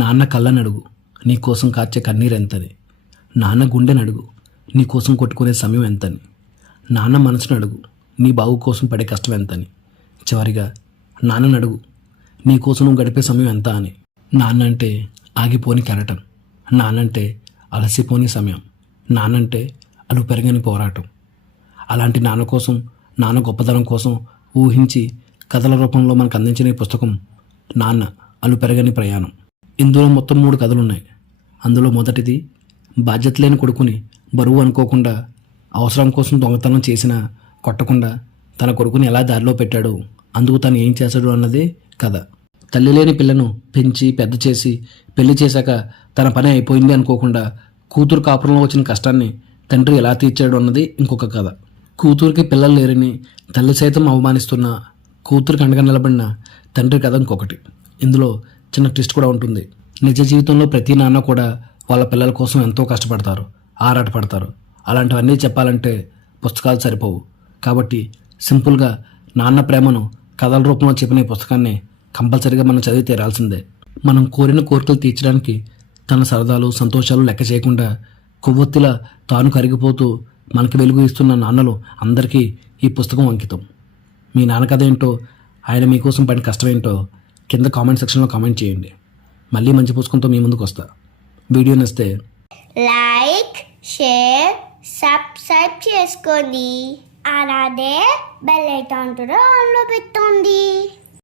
నాన్న కళ్ళనడుగు, నీ కోసం కార్చే కన్నీరు ఎంతని. నాన్న గుండెనడుగు, నీ కోసం కొట్టుకునే సమయం ఎంతని. నాన్న మనసును అడుగు, నీ బావు కోసం పడే కష్టం ఎంతని. చివరిగా నాన్నను అడుగు, నీ కోసం నువ్వు గడిపే సమయం ఎంత అని. నాన్న అంటే ఆగిపోని కెరటం, నాన్నంటే అలసిపోని సమయం, నాన్నంటే అలు పెరగని పోరాటం. అలాంటి నాన్న కోసం, నాన్న గొప్పతనం కోసం ఊహించి కథల రూపంలో మనకు అందించిన ఈ పుస్తకం నాన్న అలు పెరగని ప్రయాణం. ఇందులో మొత్తం 3 కథలున్నాయి. అందులో మొదటిది బాధ్యత లేని కొడుకుని బరువు అనుకోకుండా అవసరం కోసం దొంగతనం చేసినా కొట్టకుండా తన కొడుకుని ఎలా దారిలో పెట్టాడో, అందుకు తను ఏం చేశాడు అన్నదే కథ. తల్లి లేని పిల్లను పెంచి పెద్ద చేసి పెళ్లి చేశాక తన పని అయిపోయింది అనుకోకుండా కూతురు కాపురంలో వచ్చిన కష్టాన్ని తండ్రి ఎలా తీర్చాడు అన్నది ఇంకొక కథ. కూతురికి పిల్లలు లేరని తల్లి సైతం అవమానిస్తున్న కూతురికి అండగా నిలబడిన తండ్రి కథ ఇంకొకటి. ఇందులో చిన్న ట్విస్ట్ కూడా ఉంటుంది. నిజ జీవితంలో ప్రతి నాన్న కూడా వాళ్ళ పిల్లల కోసం ఎంతో కష్టపడతారు, ఆరాటపడతారు. అలాంటివన్నీ చెప్పాలంటే పుస్తకాలు సరిపోవు. కాబట్టి సింపుల్గా నాన్న ప్రేమను కథల రూపంలో చెప్పిన ఈ పుస్తకాన్ని కంపల్సరీగా మనం చదివి తీరాల్సిందే. మనం కోరిన కోరికలు తీర్చడానికి తన సరదాలు సంతోషాలు లెక్క చేయకుండా కొవ్వొత్తిలా తాను కరిగిపోతూ మనకి వెలుగు ఇస్తున్న నాన్నలు అందరికీ ఈ పుస్తకం అంకితం. మీ నాన్న కథ ఏంటో, ఆయన మీకోసం పడిన కష్టం ఏంటో కింద కామెంట్ సెక్షన్లో కామెంట్ చేయండి. మళ్ళీ మంచి పుస్తకంతో మీ ముందుకు వస్తా. వీడియో నచ్చితే లైక్, షేర్, సబ్స్క్రైబ్ చేసుకోండి. అలాగే బెల్ ఐకాన్ కూడా ఆన్లో పెట్టుకోండి.